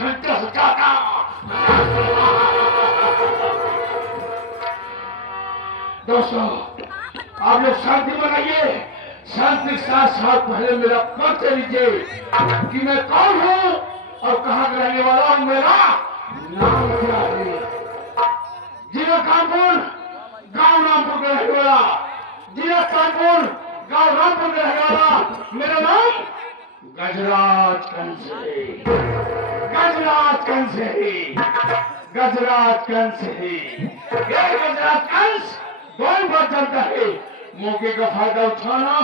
घंटे से ज्यादा। दोस्तों, आप लोग शांति बनाइए। शांति के साथ साथ पहले मेरा परिचय लीजिए कि मैं कौन हूँ और कहाँ का रहने वाला हूँ। मेरा नाम क्या है? जिला कानपुर, गांव रामपुर का रहने वाला। जिला कानपुर, गांव रामपुर का रहने वाला। मेरा नाम गजराज कंस है। गजराज कंस है। गजराज कंस है। ये गजराज कंस कौन बात जानता है? मौके का फायदा उठाना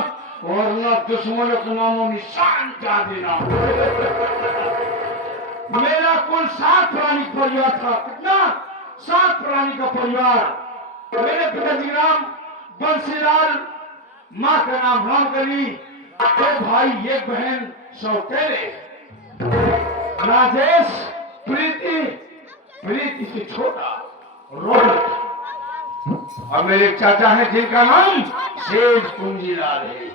और न दुश्मनों के नामों निशान जा देना। मेरा कुल 7 प्राणी परिवार था। कितना? 7 प्राणी का परिवार। मेरे पिताजी का नाम बंसीलाल, माँ का नाम रामकली, 2 भाई, 1 बहन, सौतेले राजेश, प्रीति, प्रीति से छोटा रोहित, और मेरे चाचा हैं जिनका नाम शेर कुंजीलाल है।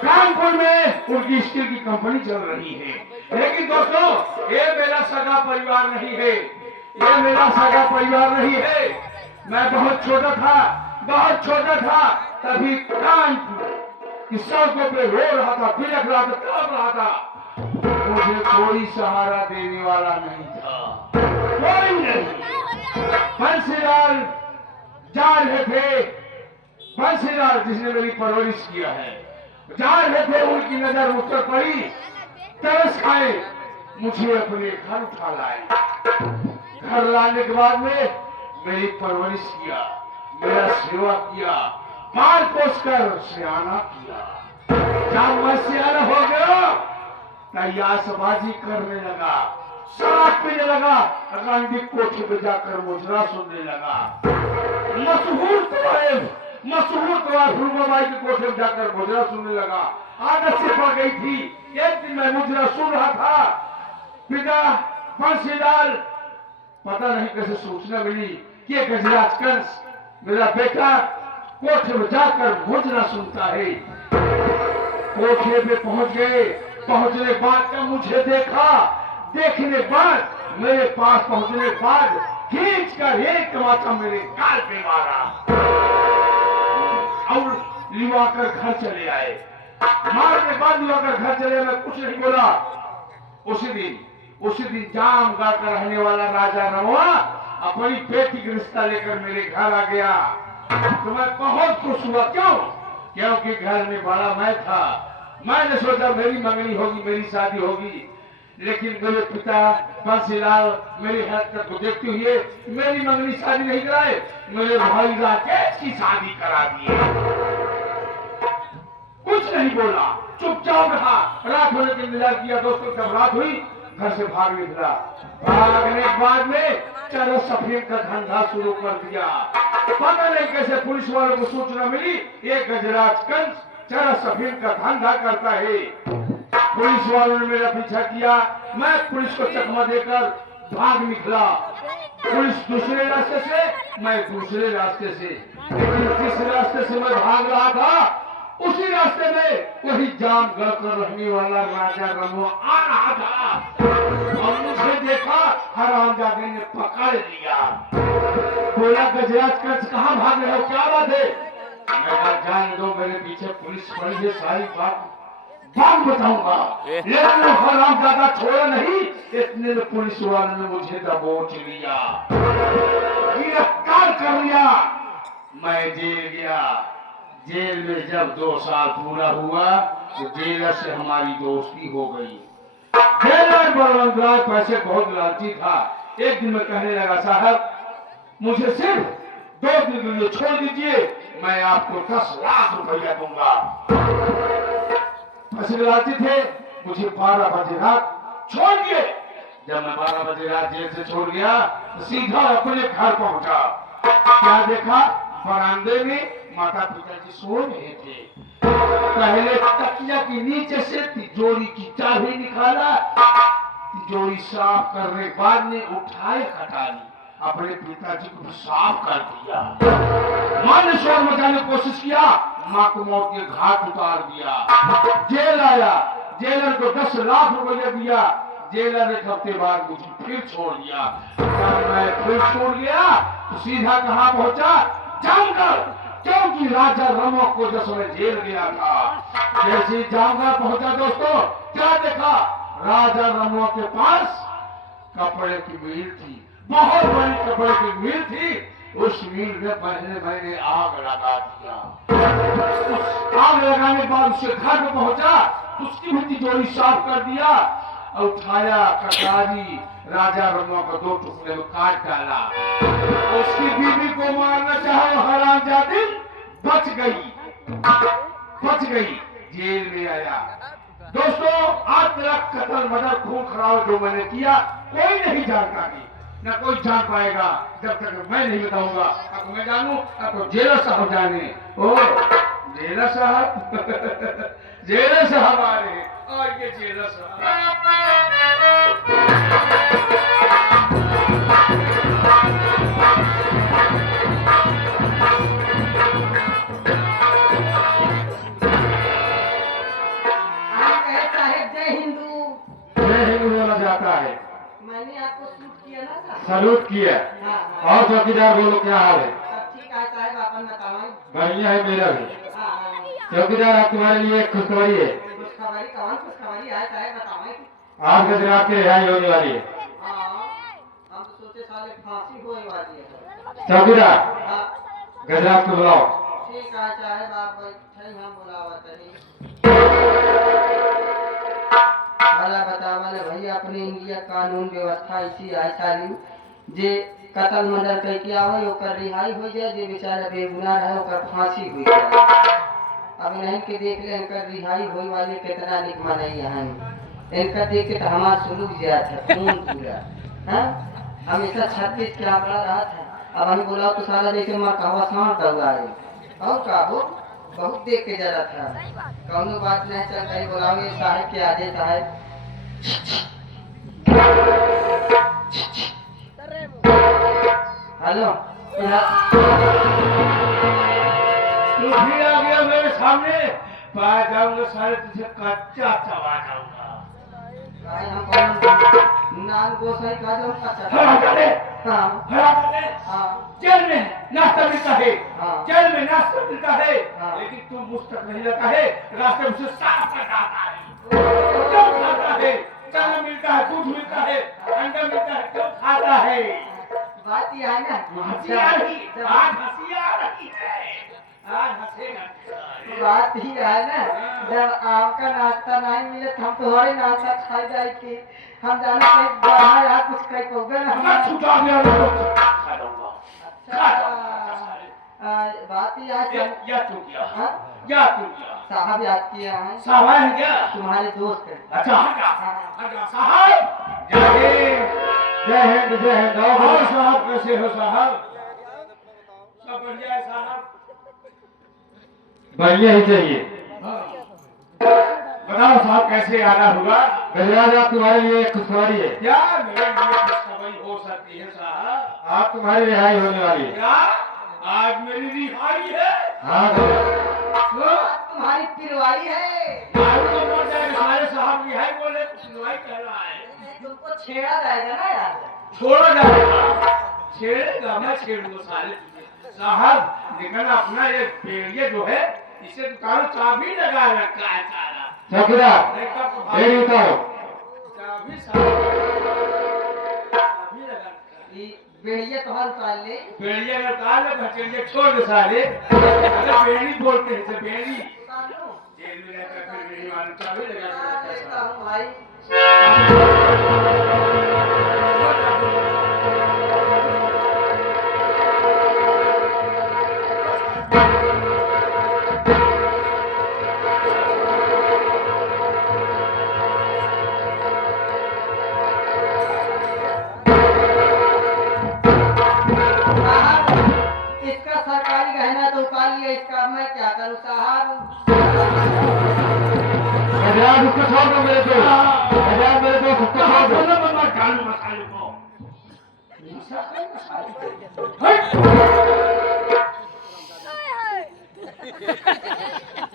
कानपुर में उनकी स्टील की कंपनी चल रही है। लेकिन दोस्तों, ये मेरा सगा परिवार नहीं है। ये मेरा सगा परिवार नहीं है। मैं बहुत छोटा था, तभी कानपुर की सड़कों पे रो रहा था, बिलख रहा था, तड़प रहा था। मुझे कोई सहारा देने वाला नहीं था, कोई नहीं। बंसीलाल जा रहे थे, बंसीलाल जिसने मेरी परवरिश किया है, जा रहे थे। उनकी नजर मुझ पर पड़ी, तरस खाए, मुझे अपने घर उठा लाए। घर लाने के बाद में मेरी परवरिश किया, मेरा सेवा किया, पाल पोस कर सियाना किया। जब मैं सियाना हो गया, तैयासबाजी करने लगा, शराब पीने लगा, गांधी कोठी पे जाकर मुजरा सुनने लगा। मशहूर तवाइफ फुलमाबाई के कोठे में जाकर मुजरा सुनने लगा। आदत से पड़ गई थी। एक दिन मैं मुजरा सुन रहा था। पिता बंसीलाल, पता नहीं कैसे सूचना मिली कि गजराज कंस मेरा बेटा कोठे में जाकर मुजरा सुनता है। कोठे पे पहुंच गए। पहुंचने बाद का मुझे देखा, देखने बाद मेरे पास पहुंचने बाद खींच कर एक तमाचा मेरे गाल पे मारा और लिवाकर घर चले आए। मारने बाद लिवाकर घर चले, मैं कुछ नहीं बोला। उसी दिन जामगढ़ का रहने वाला राजा रमुआ अपनी बेटी का रिश्ता लेकर मेरे घर आ गया। तो मैं बहुत खुश हुआ। क्योंकि घर में बड़ा मैं था। मैंने सोचा मेरी मंगनी होगी, मेरी शादी होगी। लेकिन मेरे पिता बंसीलाल मेरी हरकत को देखते हुए मेरी मंगनी शादी नहीं कराए, मेरे भाई राकेश की शादी करा दिए। कुछ नहीं बोला, चुपचाप रहा। रात होने का इंतजार किया। दोस्तों, जब रात हुई, घर से भाग निकला। भागने के बाद में चरस सफेद का धंधा शुरू कर दिया। पता नहीं कैसे पुलिस वालों को सूचना मिली, ये गजराज कंस चरस सफेद का धंधा करता है। पुलिस वालों ने मेरा पीछा किया। मैं पुलिस को चकमा देकर भाग निकला। पुलिस दूसरे रास्ते से, मैं दूसरे रास्ते से। लेकिन जिस रास्ते से मैं भाग रहा था, उसी रास्ते में वही जामगढ़ का रहने वाला राजा रमुआ आ रहा था और मुझे देखा। हरामजादे ने पकड़ लिया। बोला, गजराज कंस कहाँ भाग रहे हो, क्या बात है? मैं जान दो, मेरे पीछे पुलिस पड़ी है, सारी बात बताऊंगा। लेकिन हरामजादा छोड़ा नहीं। इतने में पुलिस वालों ने मुझे दबोच लिया, गिरफ्तार कर लिया। मैं जेल गया। जेल में जब 2 साल पूरा हुआ तो जेलर से हमारी दोस्ती हो गई। जेलर बलवंतराय पैसे बहुत लालची था। एक दिन में कहने लगा, साहब मुझे सिर्फ 2 दिन के लिए छोड़ दीजिए, मैं आपको 10 लाख रुपया दूंगा। पैसे लालची थे। मुझे 12 बजे रात छोड़ दिए। जब मैं 12 बजे रात जेल से छोड़ गया तो सीधा अपने घर पहुंचा। क्या देखा? बरामदे में माता पिताजी सो रहे थे। पहले तकिया के नीचे से तिजोरी की चाबी निकाला। तिजोरी साफ करने के बाद में उठाए खटाली, अपने पिताजी को साफ कर दिया। मां ने शोर मचाने की कोशिश किया, मां को मौत के घाट उतार दिया। जेल आया, जेलर को 10 लाख रुपया दिया। जेलर एक हफ्ते बाद मुझे फिर छोड़ दिया। जब मैं फिर छोड़ गया तो सीधा कहाँ पहुंचा, जामगढ़, क्योंकि राजा रमोक को जब मैं जेल गया था, जैसे जामगढ़ पहुंचा दोस्तों, क्या देखा, राजा रमोक के पास कपड़े की मिल थी, बहुत बड़ी कपड़े की मिल थी। उस मिल में पहले मैंने आग लगा दिया। आग लगाने के बाद उसके घर में पहुंचा, उसकी भी तिजोरी साफ कर दिया और उठाया कटारी राजा रमोक को 2 टुकड़े में काट डाला। उसकी बीवी को मारना चाहे हरामजादी बच गई, जेल में आया। दोस्तों आज तक कत्ल मर्डर खून खराब जो मैंने किया कोई नहीं जानता, न कोई जान पाएगा जब तक मैं नहीं बताऊंगा। अब मैं जानू, अब तो जेलर साहब जाने। ओ जेलर साहब जेलर साहब आ रहे हैं, और ये जेलर साहब जाता है। मैंने आपको सूट किया ना, सलूट किया। हाँ। और चौकीदार बोलो क्या हाल है? सब ठीक है साहब, अपन बताओ। बढ़िया है मेरा भी। हाँ। चौकीदार आप तुम्हारे लिए खुशखबरी है। खुशखबरी कौन खुशखबरी है साहब, बताओ। आज गुजरात की रिहाई होने वाली है। हाँ, हम तो सोचे साले फांसी होने वाली है। चौकीदार हाँ। गुजरात को बुलाओ। ठीक है साहब, आप बैठे, हम बुलावा तनी। भला बतावल भैया, अपने इंडिया कानून व्यवस्था ऐसी है साली, जे कत्ल मर्डर करके आवे ओकर रिहाई हो जाए, जे बेचारा बेगुनाह है ओकर फांसी हो जाए। अब इन्हन के देख ले, इनकर रिहाई होने वाले कितना निक मनई है। इनका देख के तो हमारा सुलूक जाता है खून पूरा। हाँ, हमेशा 36 के आंकड़ा रहा था, अब हम बोला तो साला जैसे माँ कहवा सांड दौड़ा है। और का हो, बहुत देख के जरा था, कौनो बात नहीं चल रही, बोलाओगे साहब के आदेश साहब। हेलो, तू फिर आ गया मेरे सामने, पा जाऊंगा सारे तुझे कच्चा चबा जाऊंगा। भाई हम कौन नान गोसाई का जो कच्चा। हरा दे, हाँ हरा दे। हाँ जेल में नाश्ता मिलता है, हाँ। जेल में नाश्ता मिलता है, हाँ। लेकिन तू मुझ तक नहीं जाता है, रास्ते में उसे साफ कर आता है। क्यों खाता है? चावल मिलता है, दूध मिलता है, अंडा मिलता है, क्यों खाता है? बात यह है ना, हंसी आ रही, आज हंसी आ रही है, आज हंसेगा। बात ही है ना, जब आपका नाश्ता नहीं मिले तो हम तुम्हारे नाश्ता खा जाए के हम जाना कहीं बाहर या कुछ कहीं कहोगे ना मैं हम। छुटा गया तो खा लूंगा। बात ही है या तू क्या? हाँ? या तू क्या? साहब याद किया है, साहब है क्या? तुम्हारे दोस्त है। अच्छा हटा साहब, जय हिंद जय हिंद। और साहब कैसे हो साहब? सब बढ़िया है साहब? बढ़िया ही चाहिए। बताओ साहब कैसे आना होगा? गजराज आप तुम्हारे लिए खुशखबरी है। क्या मेरे लिए खुशखबरी हो सकती है साहब? आप तुम्हारी रिहाई होने वाली है। क्या आज मेरी रिहाई है? हाँ तुम्हारी पिरवाई है। सारे साहब रिहाई बोले, रिहाई कह रहा है। तुमको छेड़ा जाएगा ना यार, छोड़ा जाएगा, छेड़ेगा, मैं छेड़ूंगा साले साहब। लेकिन अपना ये पेड़िया जो है, इसे दुकान चाबी लगा रखा है सारा। चौकीदार चाबी लगा बेड़िया कहाँ उतार ले, बेड़िया निकाल ले, भचड़िया छोड़ दे साले। अरे बेड़ी बोलते हैं इसे, बेड़ी। जेल में रहता है, बेड़ी वाला चाबी लगा के रखता है भाई। इसका सरकारी गहना तो उतार लिया, इसका मैं क्या करूं साहब। गजराज उसको छोड़ दो मेरे को, गजराज मेरे को उसको छोड़ दो। कानू मसाले को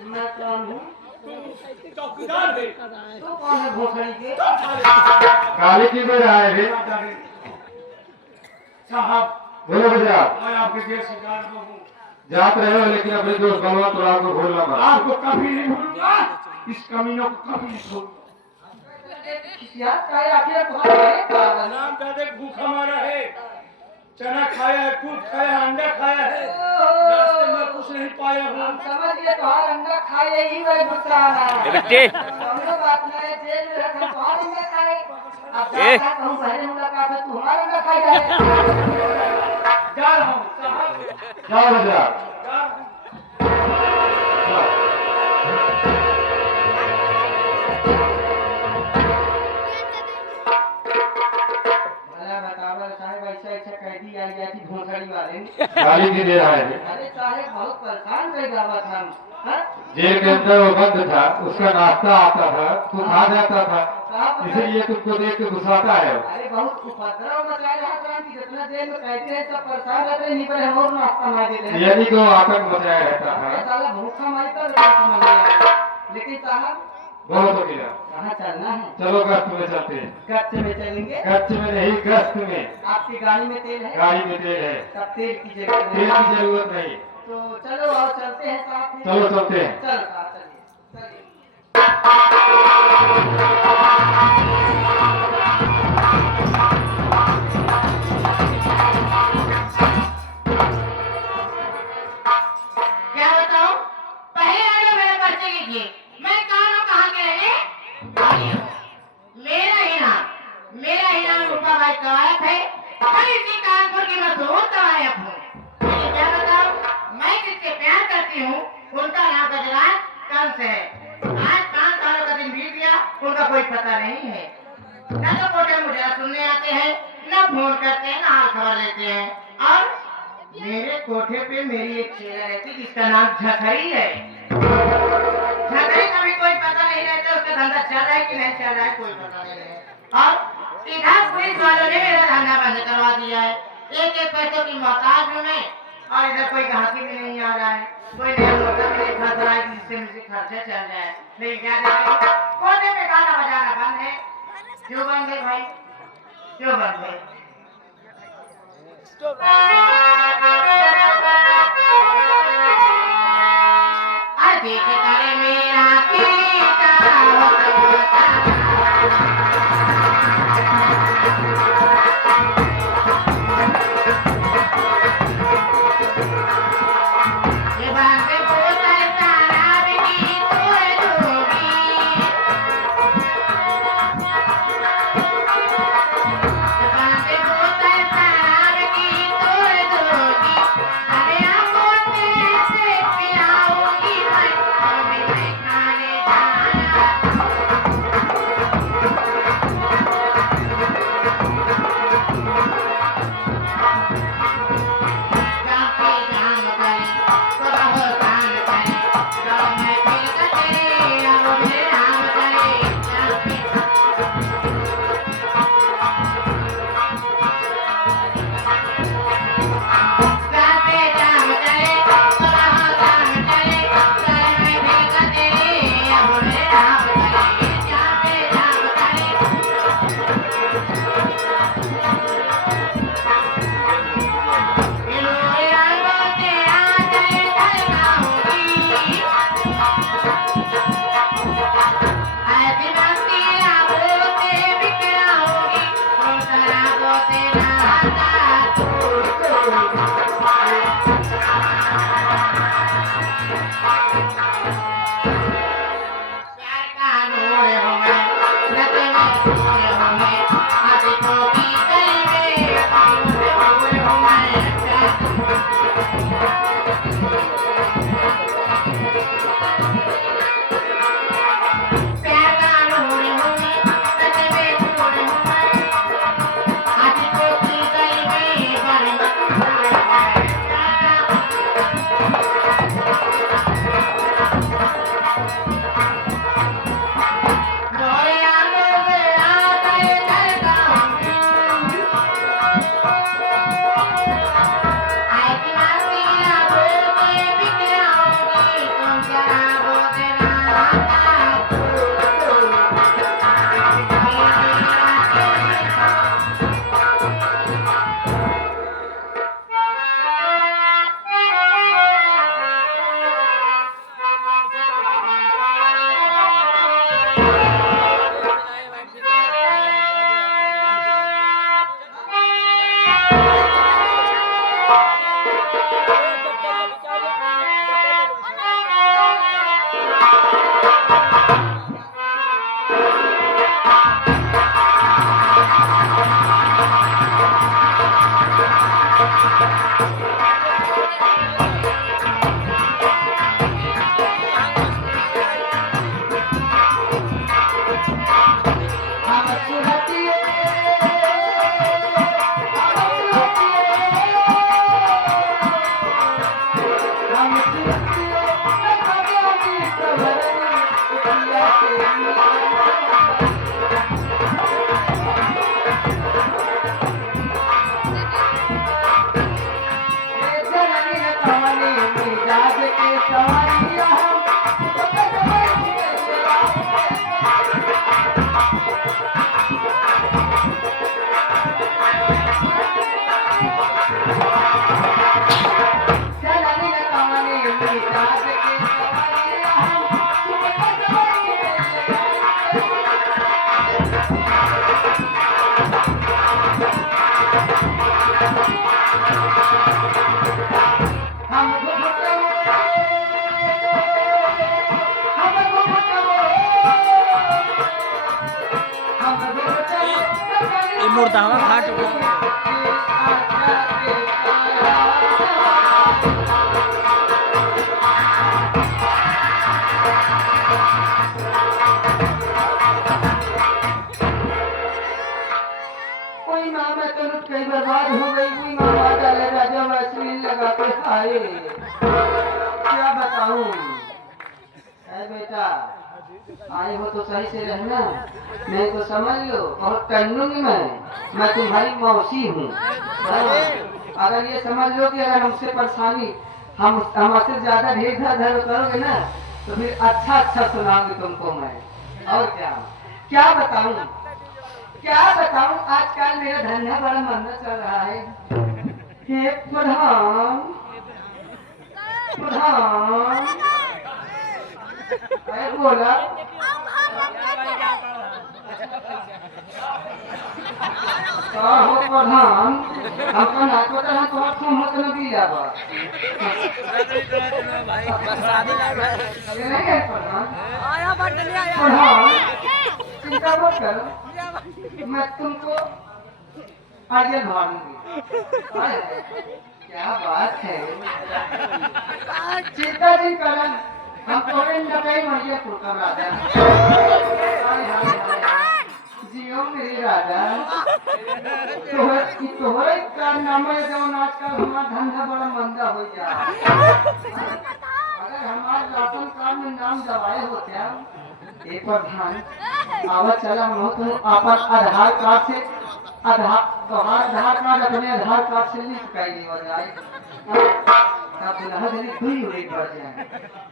मैं कौन हूँ? चौकीदार है। तो कौन है भोसड़ी के? गाली क्यों दे रहा है रे? साहब बोलो भैया, मैं आपके देश से जान हूँ, जात रहे हो लेकिन अपने दोस्त बलवंत राव को भूलना मत। आपको कभी नहीं भूलूंगा, इस कमीनों को कभी नहीं छोड़ूंगा। यार काय आखिर तुम्हारे पागल। नाम दादे भूखा मारा है, चना खाया है, दूध खाया है, अंडा खाया है, रास्ते में कुछ नहीं पाया हम हूँ। समझ गए तुम्हारा अंडा खाए ही वही गुस्सा आ रहा है। बेटे हमने बात नहीं है, जेल में रखा तुम्हारा अंडा खाए। अब जा कहूँ पहले मुलाकात है तू हमारा अंडा खाई जाए। जा रहा हूँ साहब, जाओ भैया। जा रहा हूँ। भला बतावा साहब ऐसा ऐसा कैदी आ गया थी भोसड़ी वाले ने। गाली क्यों दे रहा है रे? अरे साहब बहुत परेशान कर रहा था हम। हाँ? जेल के अंदर वो बंद था, उसका नाश्ता आता था, तू खा जाता था, साहब इसीलिए तुमको देख के गुस्साता है वो। अरे बहुत उपद्रव मचा रहा था कि जितना देर में कहते हैं सब परेशान रहते हैं, नहीं पर हम और नाश्ता मार देते हैं। यानी कि वो आतंक मचाया रहता अरे था। साला भूखा मारी कर समझ नहीं आया। लेकिन साहब बोलो तो क्या? कहाँ चलना है? चलो गश्त में चलते हैं। गश्त में चलेंगे। गश्त में नहीं, गश्त में। आपकी गाड़ी में तेल है? गाड़ी में तेल है, सब तेल की जगह तेल की जरूरत नहीं। तो चलो और चलते हैं साथ में। चलो चलते हैं। चल साहब चलिए चलिए। क्या बताऊं? पहले आगे मेरे पर्चे लीजिए। मैं कौन हूँ, कहाँ के रहने वाली हूँ? मेरा ही नाम रूपा भाई कवायत है और इसी कानपुर की मशहूर कवायत हूँ। लेकिन क्या बताऊं, मैं जिससे प्यार करती हूँ उनका नाम गजराज कंस है। आज 5 सालों का दिन बीत गया, उनका कोई पता नहीं है। न तो कोटे मुझे सुनने आते हैं, न फोन करते हैं, न हाल खबर लेते हैं। और मेरे कोठे पे मेरी एक चेला रहती जिसका नाम झखरी है। झखरी का भी कोई पता नहीं रहता, उसका धंधा चल रहा है कि नहीं चल रहा है कोई पता नहीं है। और इधर पुलिस वालों ने मेरा धंधा बंद करवा दिया है। एक एक पैसों की मोहताज हूँ मैं, और इधर कोई ग्राहकी भी नहीं आ रहा है, कोई नया मोटर भी नहीं खरीद रहा है जिससे मुझे खर्चा चल जाए। लेकिन क्या करें, कोने में गाना बजाना बंद है। क्यों बंद है भाई, क्यों बंद है? देख करे मेरा पीता ये बात बोलता सारा भी तोड़ दूंगी। ये बात बोलता सारा भी तोड़ दूंगी। अरे आंखों से पिलाऊंगी मैं, अभी मैं खाने जाना। जाते जाम करे तो रहो काम करे, जाओ मैं फिर कटे अब मेरे राम करे। जाते जाते जाम करे तो रहो काम करे, जाओ मैं फिर कटे अब मेरे राम करे। जाते जाम करे इन्होंने रंगों से आंखें ढलकाऊंगी। ऐसी मस्ती राहों से बिखराऊंगी, उन शराबों से नहाता तू। प्यार का नूर हूँ मैं, नशे में चूर हूँ मैं, आशिकों की गली में मशहूर हूँ मैं। प्यार का नूर हूँ मैं, नशे में चूर हूँ मैं, आशिकों की गली में बड़ी मशहूर हूँ मैं। मोरे आंगन में आकर धड़काऊंगी, ऐसी मस्ती राहों से बिखराऊंगी, तुम शराबों से मुर्दावा घाट कोई माँ मैं तो लुट गई बर्बाद हो गई कोई माँ माता लगा जब अश्लील लगा के आए क्या बताऊं है बेटा आए हो तो सही से रहना नहीं तो समझ लो बहुत टन्नूंगी मैं तुम्हारी मौसी हूँ अगर ये समझ लो कि अगर हमसे परेशानी हमसे ज्यादा ढेर धर करोगे ना तो फिर अच्छा अच्छा सुनाऊंगी तुमको मैं और क्या बताऊं आजकल मेरा धंधा बड़ा मंदा चल रहा है हे प्रधान अरे बोला हो प्रधान हमको ना पता है तो तुम मत न भी जाबा अरे नहीं है प्रधान प्रधान चिंता मत करो मैं तुमको आगे भागूंगी क्या बात है चिंता नहीं करो हम तोरे नकई मरिया पुरकर राजा जियो मेरी राजा तोहरे कारनामा जौन आजकल हमारा धंधा बड़ा मंदा हो गया अगर हमारे राशन कार्ड में नाम दबाए हो क्या एक प्रधान आवाज चला हो तो अपन आधार कार्ड से आधार कार्ड अपने आधार कार्ड से लिंक कर दी हो जाए तब दुल्हा जल्दी खुली हुई पड़ जाए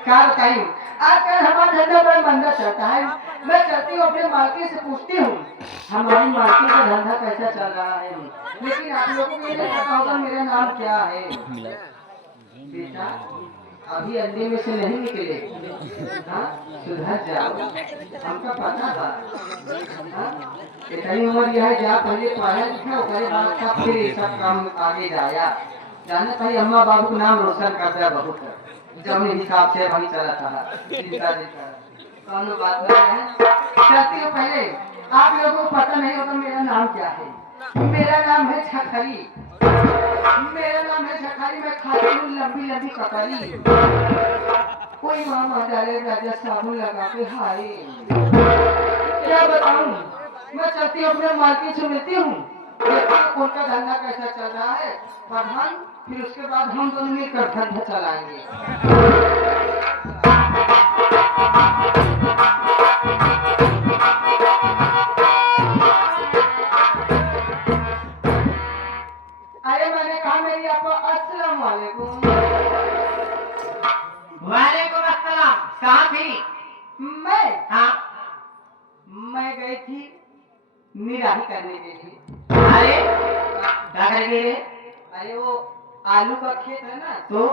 क्या बताइए आजकल हमारा धंधा बड़ा मंदा चलता है मैं चलती हूँ अपने मार्केट से पूछती हूँ हमारी मार्केट का धंधा कैसा चल रहा है लेकिन आप लोगों को ये नहीं पता होगा मेरा नाम क्या है बेटा अभी अंडे में से नहीं निकले हाँ सुधर जाओ हमका पता था इतनी उम्र यह है जहाँ पहले पढ़ा लिखा उसके बाद का फिर सब काम आगे जाया जाने भाई अम्मा बाबू का नाम रोशन कर दिया बहुत जब हिसाब से वही चला था चिंता दोनों बात नहीं है चलती हूँ पहले आप लोगों को पता नहीं होगा मेरा नाम क्या है मेरा नाम है छखरी मैं खाती हूँ लंबी लंबी ककड़ी कोई मामा डाले राजा साबुन लगा के हाय क्या बताऊं मैं चलती हूँ अपने मार्केट से मिलती हूँ उनका धंधा कैसा चल रहा है प्रधान फिर उसके बाद हम दोनों मिलकर धंधा चलाएंगे अरे मैंने कहा मेरी आपको अस्सलाम वालेकुम वालेकुम अस्सलाम कहाँ थी मैं हाँ मैं गई थी निराही करने के लिए अरे क्या करेंगे रे अरे वो आलू का खेत है ना तो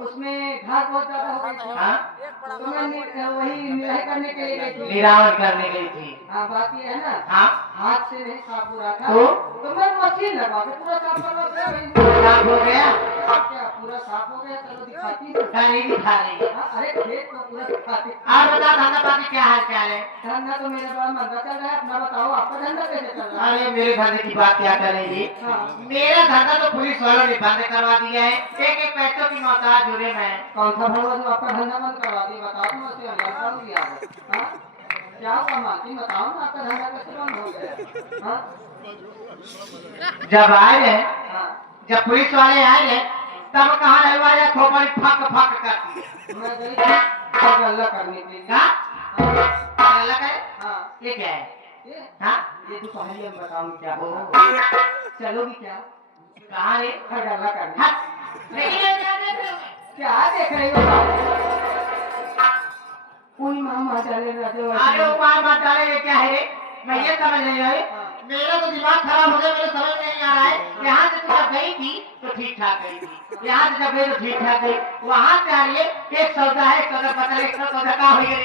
उसमें घास बहुत ज्यादा हो गई थी हाँ तो मैं वही निराही करने के लिए गई थी निरावट करने गई थी हाँ बात ये है ना हाँ हाथ से नहीं साफ हो रहा था तो मैं मशीन लगा के पूरा साफ करवा दे भाई। साफ हो गया? क्या पूरा साफ हो गया? चलो दिखाती हूँ। नहीं दिखा रही। हाँ, अरे खेत को पूरा दिखाती। आप बता धंधा पाती क्या हाल चाल है? धंधा तो मेरे पास मंदा चल रहा है, अपना बताओ आपका धंधा कैसे चल रहा है? अरे मेरे धंधे की बात क्या करेंगे? हाँ। मेरा धंधा तो पुलिस वालों ने बंद करवा दिया है। एक एक पैसों की मोहताज जुड़े मैं। कौन सा भगवान जो आपका धंधा बंद करवा दिया बताओ तो मैं उसे हजार कर दिया है। हाँ? क्या हुआ मालकिन बताओ ना आपका धंधा कैसे बंद हो गया? हाँ? जब आए हैं, हाँ। जब पुलिस वाले आए हैं, तब कहाँ रहवाया खोपड़ी फक फक करती है। मैं गई थी गल्ला करने के लिए। क्या? अल्लाह का है? हाँ। ये क्या है? ये हाँ? ये तो पहले हम बताऊँ क्या हो। ओ, चलोगी क्या? कहाँ रे? गल्ला करने। हट! लेकिन ये क्या देख रहे हो? क्या देख रही हो? कोई मामा चले रहते हो। अरे वो मार मत डाले, ये क्या है रे? मैं ये समझ नहीं रही। मेरा तो दिमाग खराब हो गया, मेरे समझ नहीं आ रहा है। यहाँ से तो जब गई थी तो ठीक ठाक गई थी, यहाँ से जब गई तो ठीक ठाक गई, वहाँ से आ रही है एक सौदा है, सौदा पता नहीं सौदा कहाँ हो गया।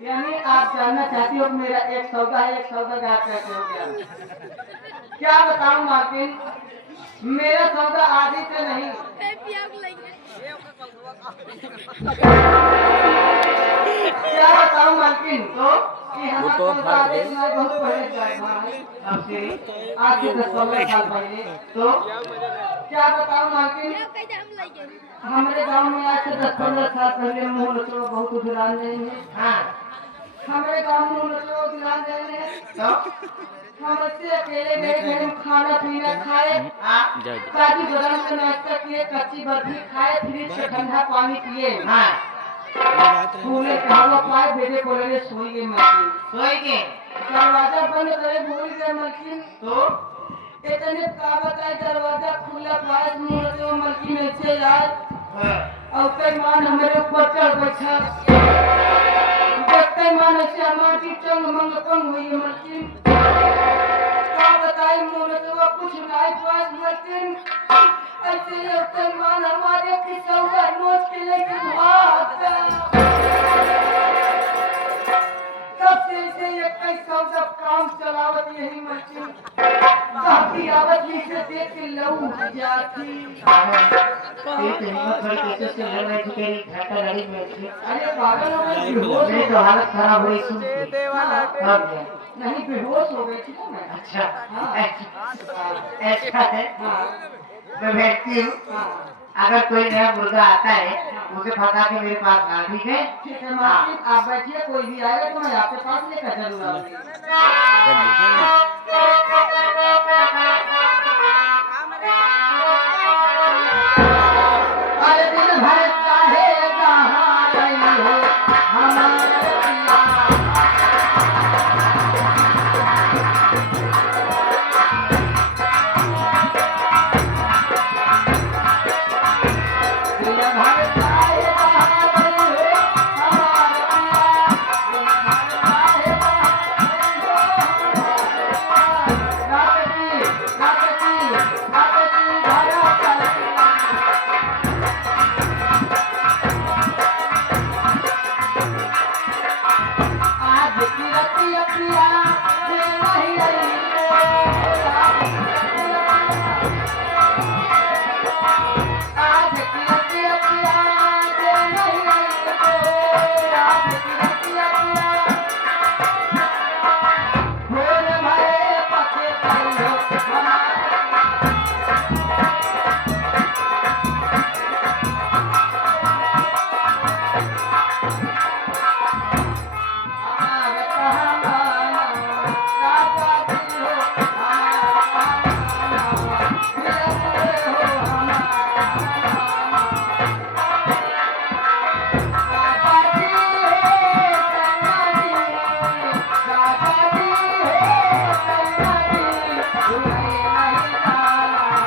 यानी आप जानना चाहती हो कि मेरा एक सौदा है, एक सौदा का आप कैसे हो गया? क्या बताऊं मालकिन, मेरा सौदा आदि से नहीं। क्या बताऊं मालकिन, तो कि हमारा तो सौदा आदि से मैं बहुत पहले जाए भाई। अब से आज से 10-15 साल पहले। तो क्या बताऊं मालकिन, हमारे गांव में आज से 10-15 साल पहले मुँह नचो बहुत उधरान नहीं है। हाँ, हमारे गांव में मुँह नचो उधरान नहीं है। तो हम अच्छे अकेले गए थे, हम खाना पीना खाए, हाँ, काजू बादाम का नाश्ता किए, कच्ची बर्फी खाए, फ्रिज से ठंडा पानी पिए, हाँ, फूले हवा पाए, बेटे को लगे सोई गए मलकिन। सोई के दरवाजा बंद करे भूल गए मलकिन। तो इतने का बताए दरवाजा खुला पाए, मुँह नचो मलकिन ऐसे यार और कई मान हमारे ऊपर चढ़ बैठा। देखते मान ऐसे हमारी चंग मंग पंग हुई है मलकिन। क्या बताए मुँह नचो कुछ नहीं पास मलकिन। ऐसे ही होते मान हमारे की सौदा नोच के लेके भाग गया। तब से ऐसे एक कई सौदा काम चलावत यही मलकिन। काफी आवत से देख के लऊ जाती। हिम्मत थोड़ी कैसे से लड़ रही थी, तेरी घाटा लड़ी में थी। अरे पागल हो गई, बेहोश मेरी तो हालत खराब हुई सुन के। अब नहीं बेहोश हो गई थी ना मैं। अच्छा, हाँ। ऐसा है। हाँ मैं भेजती हूँ, हाँ अगर कोई नया मुर्गा आता है उसे फंसा के मेरे पास ला, ठीक है? ठीक है मालकिन, आप बैठिए, कोई भी आएगा तो मैं आपके पास लेकर जरूर आऊंगी। अरे दिल भर चाहे जहाँ गई हो हमारे पिया। दिल भर चाहे जहाँ गई हो हमारे पिया। दिल भर चाहे जहाँ गई हो हमारे पिया। रात की भरा चलती। आज की रतिया पिया ये नहीं आई रे। आज की रतिया पिया ये नहीं आई रे। आज की रतिया पिया भोर भरे पथे कहियो हमारे। हमारे कहना राजा जी हो हमारे कहना हो हमारे राजा जी हो कन्या जी राजा जी हो कन्या जी तुम्हें नहीं जाना राजा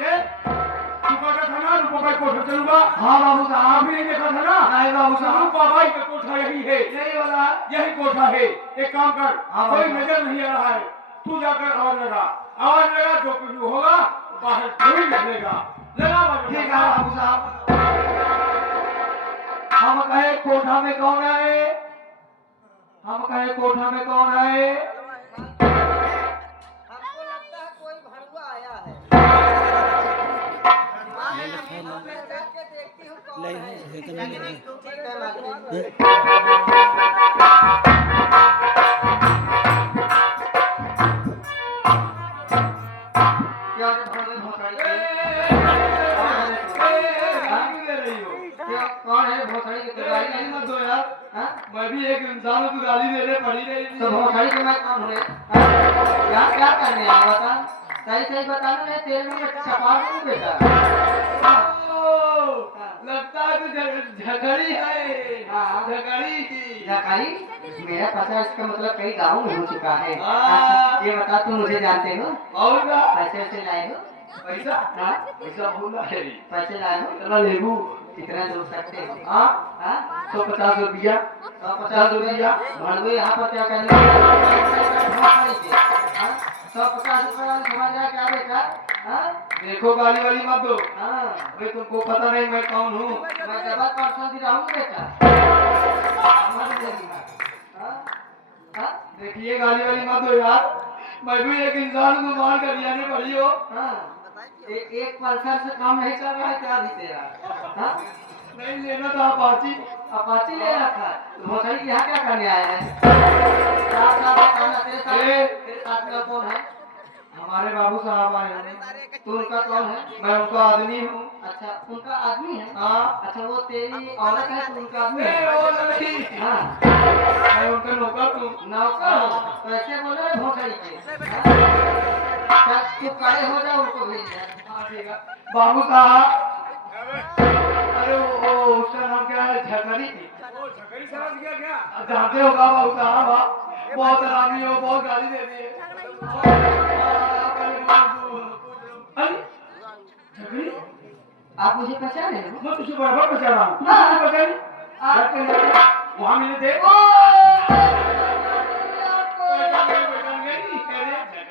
ये रुपा का था ना, रुपा भाई कोठा चलूंगा। हाँ बाबू साहब। आप भी नहीं देखा था ना? नहीं बाबू साहब। रुपा भाई का कोठा यही है, यही वाला यही कोठा है। एक काम कर, हाँ, कोई बाबू। नजर नहीं आ रहा है, तू जाकर आवाज लगा, आवाज लगा, जो कुछ भी होगा बाहर कोई निकलेगा। लगा आवाज। ठीक है बाबू साहब। कोठा में कौन आए? हम कहे कोठा में कौन आए? हमको लगता है कोई भड़ुआ आया है। मैं बैठ के देखती हूँ कौन ले है। ले के नहीं ले। ठीक है मालकिन। क्या भड़ुए भोसड़ी के? क्या कौन है भोसड़ी के? तो गाली नहीं मत दो यार। हाँ? मैं भी एक इंसान हूँ, तू गाली दे रहे पड़ी नहीं। तो भोसड़ी के मैं कौन हूँ? यहाँ क्या करने आया बता? सही सही बताना नहीं तेरे में छपा दूँ बेटा। लगता है तू झगड़ी है। हाँ। झगड़ी। झकारी मेरा पता इसका मतलब कई गाँव में हो चुका है। हाँ। अच्छा, ये बता तुम मुझे जानते हो? और ना पैसे वैसे लाए हो? पैसा हाँ? पैसा भूला है। पैसे लाए हो? चला लेबू। कितना दे सकते हो? हाँ हाँ? 150 रुपया। 150 रुपया भड़वे यहाँ पर क्या करने? 150 रुपया समझ रहा क्या बेटा? हाँ? देखो गाली वाली मत दो। हाँ। अबे तुमको पता नहीं मैं कौन हूँ। मैं डबल पर्सन दी रहूँगा बेटा। समझ लेगी बात। हाँ? हाँ? देखिए गाली वाली मत दो यार, मैं भी एक इंसान को मार कर जाने पड़ी हो। हाँ। एक पल्सर से काम नहीं चल रहा है क्या भी तेरा? हाँ? नहीं लेना था अपाची। अपाची ले रखा है। तो भोसड़ी यहाँ क्या करने आया है? क्या बताना तेरे साथ में कौन है? हमारे बाबू साहब आए हैं। तू उनका कौन है? मैं उनका आदमी हूँ। अच्छा उनका आदमी है? हाँ। अच्छा वो तेरी औरत है तो उनका आदमी नहीं है? वो नहीं, हाँ। मैं उनका नौकर हूँ। नौकर तो ऐसे बोलो रे भोसड़ी के। हाँ? तू खड़े हो जा उनको भेज दे। हाँ ठीक है। बाबू साहब, अरे वो उसका नाम क्या है? झकड़ी। झकड़ी समझ गया क्या? जानते हो का बाबू साहब? आप बहुत आरामी हो, बहुत गाली दे दी है। अरे झकड़ी, आप मुझे पहचाने हो? मैं तुझे बराबर बचा रहा हूँ। हाँ। तुझे पता नहीं? वहाँ मिले थे।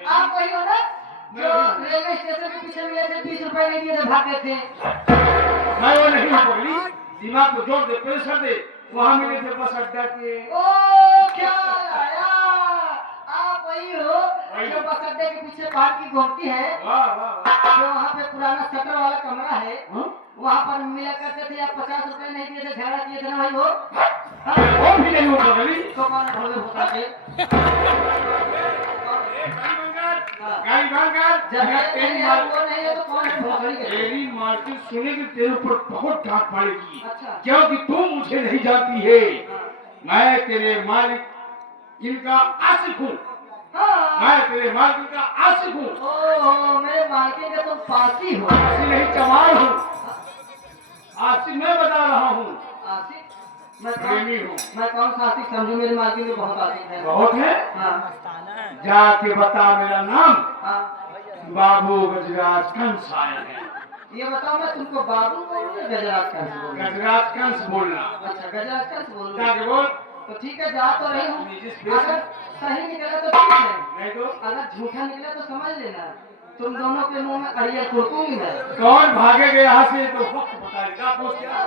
आप वही हो ना जो रेलवे स्टेशन के पीछे मिले थे 20 रुपए नहीं दिए थे भागे थे? मैं वो नहीं हूँ पगली, दिमाग को जोड़ दे, प्रेशर दे। वहाँ मिले थे बस अड्डा के। ओ क्या आया? आप वही हो जो बस अड्डे के पीछे पार्क की घोटी है, वाह वाह वाह। जो वहाँ पे पुराना शटर वाला कमरा है, हाँ? वहाँ पर मिला करते थे। आप 50 रुपए नहीं दिए थे, झगड़ा किए थे ना भाई वो? वो भी नहीं हूँ पगली। तो कौन भोगे भोगा थे? गाड़ी बंद कर। जब मैं ये तेरी नहीं है, मार, वो नहीं है तो कौन है भोसड़ी के? तेरी मार्केट सुने कि तेरे ऊपर बहुत डांट पड़ेगी। अच्छा। क्योंकि तू मुझे नहीं जानती है। मैं तेरे मालिक इनका आशिक हूँ। हाँ। मैं तेरे मालिक का आशिक हूँ। ओहो मेरे मार्केट का तुम पासी हो। आशिक नहीं, चमार हूँ। आशिक मैं बता रहा हूँ। आशिक? मैं प्रेमी हूँ। मैं कौन सा आशिक समझू? मेरे मार्केट में बहुत आशिक है। बहुत है। हाँ। जाके बता मेरा नाम हाँ। बाबू गजराज कंस आया है। ये बताओ मैं तुमको बाबू बोलूं या गजराज कंस बोलूं? गजराज कंस बोलना। अच्छा गजराज कंस बोलूं? जाके बोल। तो ठीक है जा तो रही हूँ। जिस अगर सही निकला तो ठीक है, नहीं तो अगर झूठा निकला तो समझ लेना तुम दोनों के मुंह में अड़िया कुड़कूंगी मैं। कौन भागेगा यहाँ से तो वक्त बताएगा। पूछ क्या?